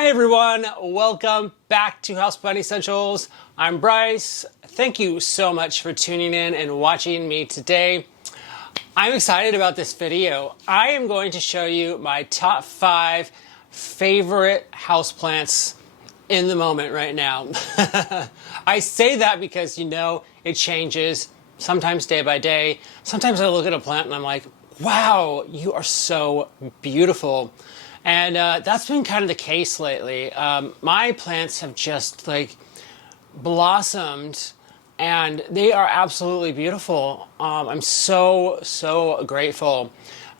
Hi everyone, welcome back to Houseplant Essentials. I'm Bryce. Thank you so much for tuning in and watching me today. I'm excited about this video. I am going to show you my top 5 favorite houseplants in the moment right now. I say that because it changes, sometimes day by day. Sometimes I look at a plant and I'm like, wow, you are so beautiful. And that's been kind of the case lately. My plants have just blossomed and they are absolutely beautiful. I'm so grateful.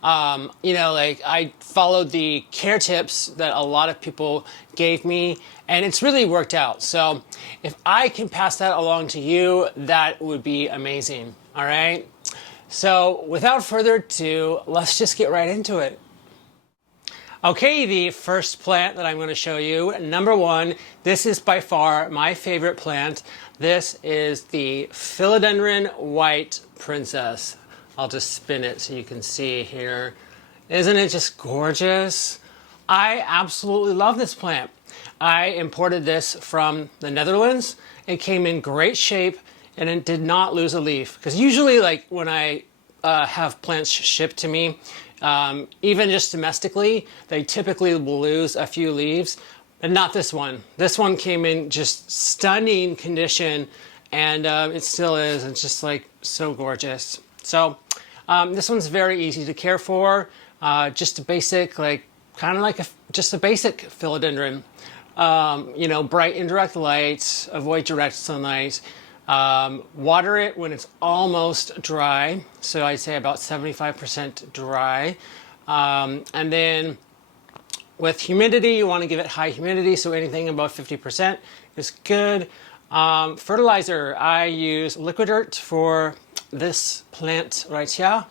I followed the care tips that a lot of people gave me and it's really worked out. So if I can pass that along to you, that would be amazing. All right. So without further ado, let's just get right into it. Okay, the first plant that I'm going to show you, number 1, this is by far my favorite plant. This is the Philodendron White Princess. I'll just spin it so you can see here. Isn't it just gorgeous? I absolutely love this plant. I imported this from the Netherlands. It came in great shape and it did not lose a leaf. Because usually when I have plants shipped to me, even just domestically, they typically will lose a few leaves, but not this one. This one came in just stunning condition, and it still is. It's just so gorgeous. So this one's very easy to care for. Just a basic, just a basic philodendron. Bright indirect light, avoid direct sunlight. Water it when it's almost dry, so I'd say about 75% dry. And then with humidity, you want to give it high humidity, so anything above 50% is good. Fertilizer, I use liquid dirt for this plant right here.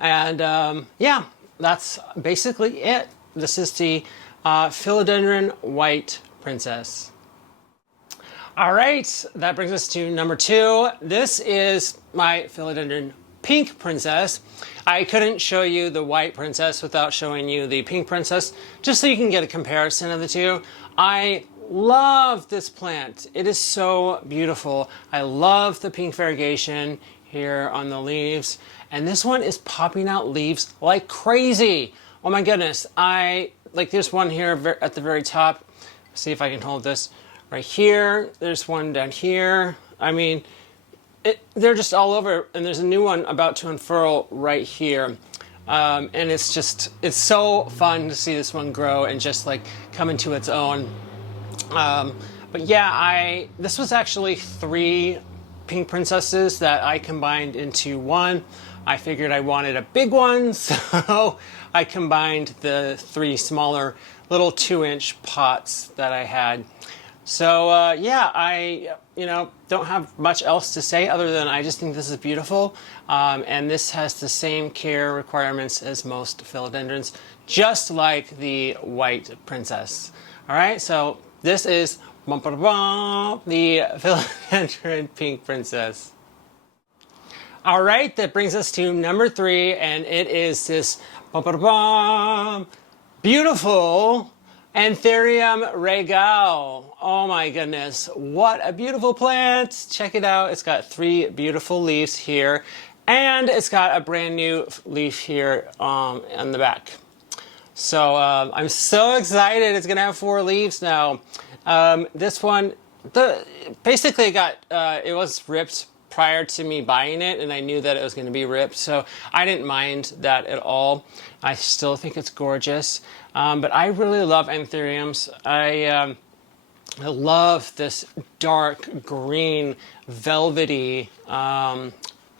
And yeah, that's basically it. This is the Philodendron White Princess. All right, that brings us to number 2. This is my Philodendron Pink Princess. I couldn't show you the White Princess without showing you the Pink Princess, just so you can get a comparison of the two. I love this plant. It is so beautiful. I love the pink variegation here on the leaves. And this one is popping out leaves like crazy. Oh my goodness. There's one here at the very top. Let's see if I can hold this. Right here, there's one down here. I mean, they're just all over, and there's a new one about to unfurl right here. And it's so fun to see this one grow and just come into its own. But yeah, this was actually 3 pink princesses that I combined into one. I figured I wanted a big one, so I combined the 3 smaller little 2-inch pots that I had. So yeah, I don't have much else to say other than I just think this is beautiful, and this has the same care requirements as most philodendrons, just like the White Princess. All right, so this is the Philodendron Pink Princess. All right, that brings us to number 3, and it is this beautiful Anthurium Rhaegal. Oh my goodness, what a beautiful plant. Check it out. It's got 3 beautiful leaves here, and it's got a brand new leaf here on the back. So I'm so excited. It's gonna have 4 leaves now. This one, basically it was ripped prior to me buying it, and I knew that it was going to be ripped, so I didn't mind that at all. I still think it's gorgeous, but I really love anthuriums. I love this dark green velvety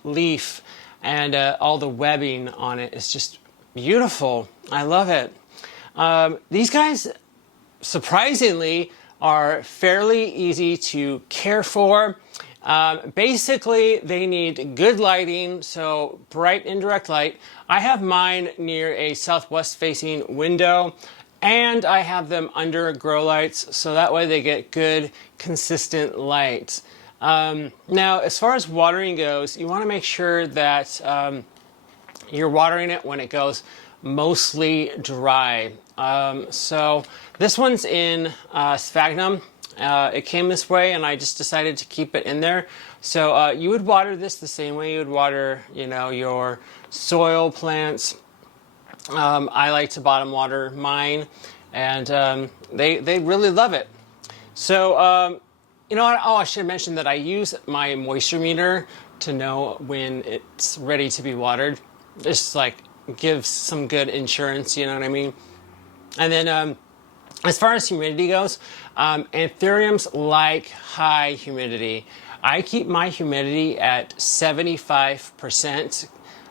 leaf, and all the webbing on it is just beautiful. I love it. These guys, surprisingly, are fairly easy to care for. Basically, they need good lighting, so bright indirect light. I have mine near a southwest facing window, and I have them under grow lights, so that way they get good, consistent light. Now, as far as watering goes, you want to make sure that you're watering it when it goes mostly dry. So this one's in sphagnum. It came this way, and I just decided to keep it in there. So you would water this the same way you would water, you know, your soil plants. I like to bottom water mine, and they really love it. So you know what? Oh, I should mention that I use my moisture meter to know when it's ready to be watered. Just like gives some good insurance, you know what I mean? And then as far as humidity goes, anthuriums like high humidity. I keep my humidity at 75%.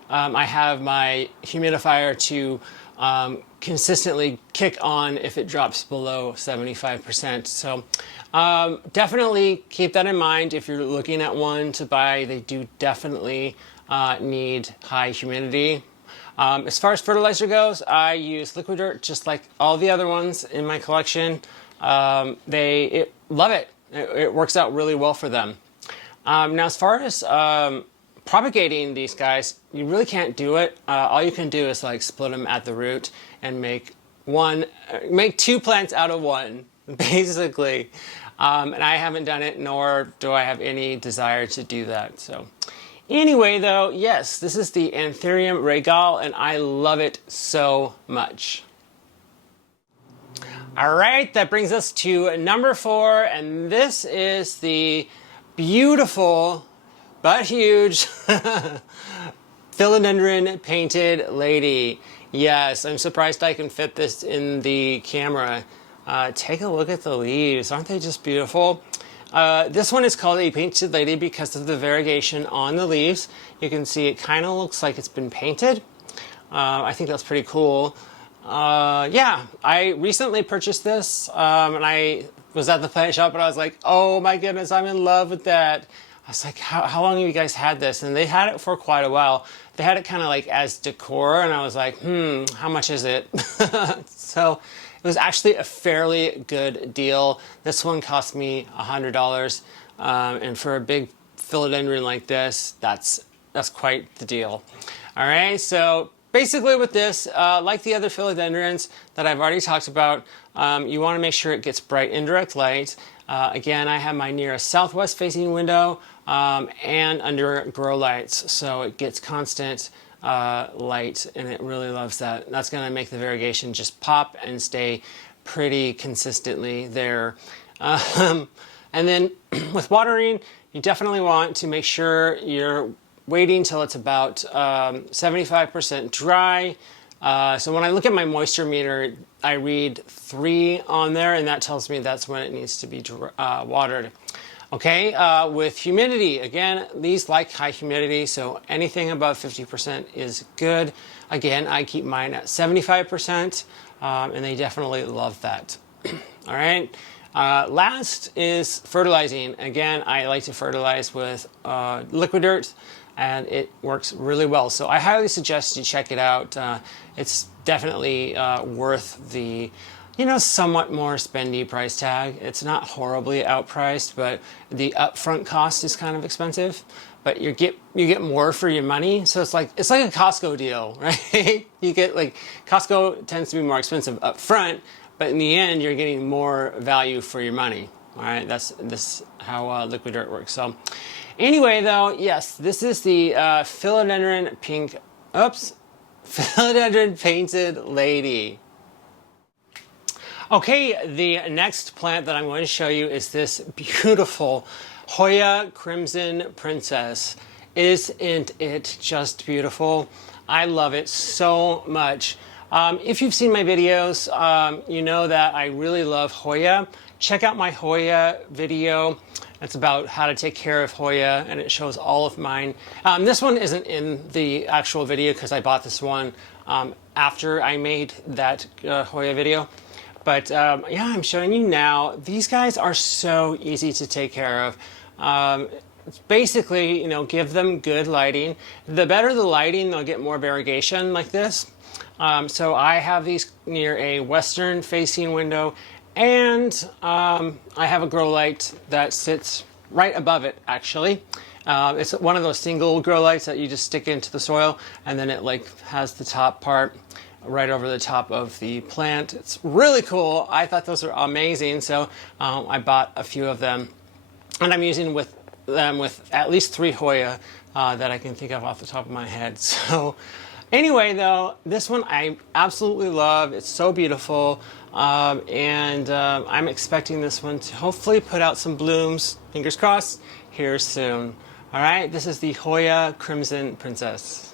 I have my humidifier to consistently kick on if it drops below 75%. So definitely keep that in mind if you're looking at one to buy. They do definitely need high humidity. As far as fertilizer goes, I use liquid dirt just like all the other ones in my collection. They love it. It works out really well for them. Now, as far as propagating these guys, you really can't do it. All you can do is like split them at the root and make two plants out of one, basically. And I haven't done it, nor do I have any desire to do that. So anyway, though, yes, this is the Anthurium Rhaegal, and I love it so much. All right, that brings us to number 4, and this is the beautiful but huge Philodendron painted lady. Yes, I'm surprised I can fit this in the camera. Take a look at the leaves. Aren't they just beautiful? This one is called a painted lady because of the variegation on the leaves. You can see it kind of looks like it's been painted. I think that's pretty cool. Yeah, I recently purchased this, and I was at the plant shop and I was like, oh my goodness, I'm in love with that. I was like, how long have you guys had this? And they had it for quite a while. They had it kind of like as decor, and I was like, how much is it? So it was actually a fairly good deal. This one cost me $100, and for a big philodendron like this, that's quite the deal. All right, so basically with this, like the other philodendrons that I've already talked about, you want to make sure it gets bright indirect light. Again, I have my near a southwest facing window and under grow lights, so it gets constant light, and it really loves that. That's going to make the variegation just pop and stay pretty consistently there. And then with watering, you definitely want to make sure you're waiting till it's about 75% dry. So when I look at my moisture meter, I read 3 on there, and that tells me that's when it needs to be watered. Okay, with humidity, again, these like high humidity, so anything above 50% is good. Again, I keep mine at 75%, and they definitely love that. All right, last is fertilizing. Again, I like to fertilize with liquid dirt, and it works really well. So I highly suggest you check it out. It's definitely worth the, somewhat more spendy price tag. It's not horribly outpriced, but the upfront cost is kind of expensive. But you get more for your money. So it's like a Costco deal, right? You get Costco tends to be more expensive upfront, but in the end you're getting more value for your money. All right, this how liquid dirt works. So anyway, though, yes, this is the philodendron painted lady. Okay, the next plant that I'm going to show you is this beautiful Hoya Crimson Princess. Isn't it just beautiful? I love it so much. If you've seen my videos, you know that I really love Hoya. Check out my Hoya video. It's about how to take care of Hoya, and it shows all of mine. This one isn't in the actual video because I bought this one after I made that Hoya video. But yeah, I'm showing you now. These guys are so easy to take care of. Basically, give them good lighting. The better the lighting, they'll get more variegation like this. So I have these near a western facing window, and I have a grow light that sits right above it, actually. It's one of those single grow lights that you just stick into the soil, and then it has the top part. right over the top of the plant. It's really cool. I thought those were amazing, so I bought a few of them. And I'm using them with at least 3 Hoya that I can think of off the top of my head. So anyway, though, this one I absolutely love. It's so beautiful. And I'm expecting this one to hopefully put out some blooms, fingers crossed, here soon. All right, this is the Hoya Crimson Princess.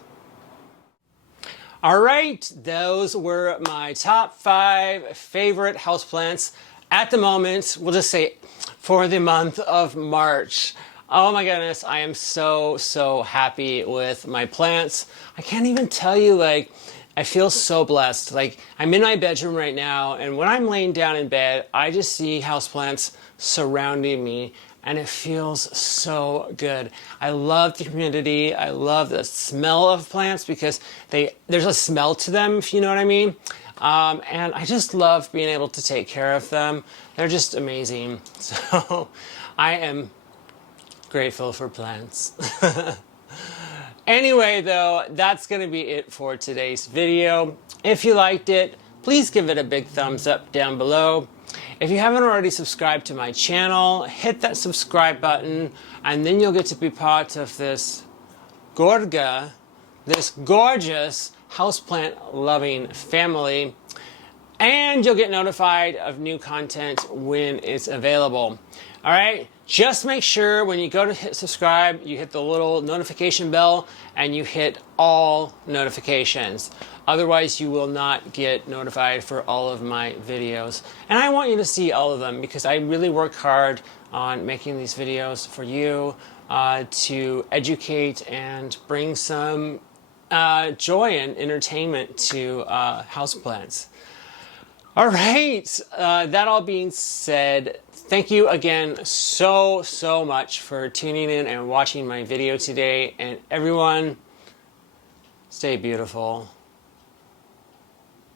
All right, those were my top 5 favorite houseplants at the moment. We'll just say for the month of March. Oh my goodness, I am so happy with my plants. I can't even tell you, like, I feel so blessed. Like, I'm in my bedroom right now, and when I'm laying down in bed, I just see houseplants surrounding me, and it feels so good. I love the humidity. I love the smell of plants because there's a smell to them, if you know what I mean. And I just love being able to take care of them. They're just amazing. So I am grateful for plants. Anyway, though, that's going to be it for today's video. If you liked it, please give it a big thumbs up down below. If you haven't already subscribed to my channel, hit that subscribe button, and then you'll get to be part of this gorgeous houseplant loving family, and you'll get notified of new content when it's available. All right, just make sure when you go to hit subscribe, you hit the little notification bell and you hit all notifications. Otherwise, you will not get notified for all of my videos. And I want you to see all of them because I really work hard on making these videos for you to educate and bring some joy and entertainment to houseplants. All right, that all being said, thank you again so much for tuning in and watching my video today. And everyone, stay beautiful.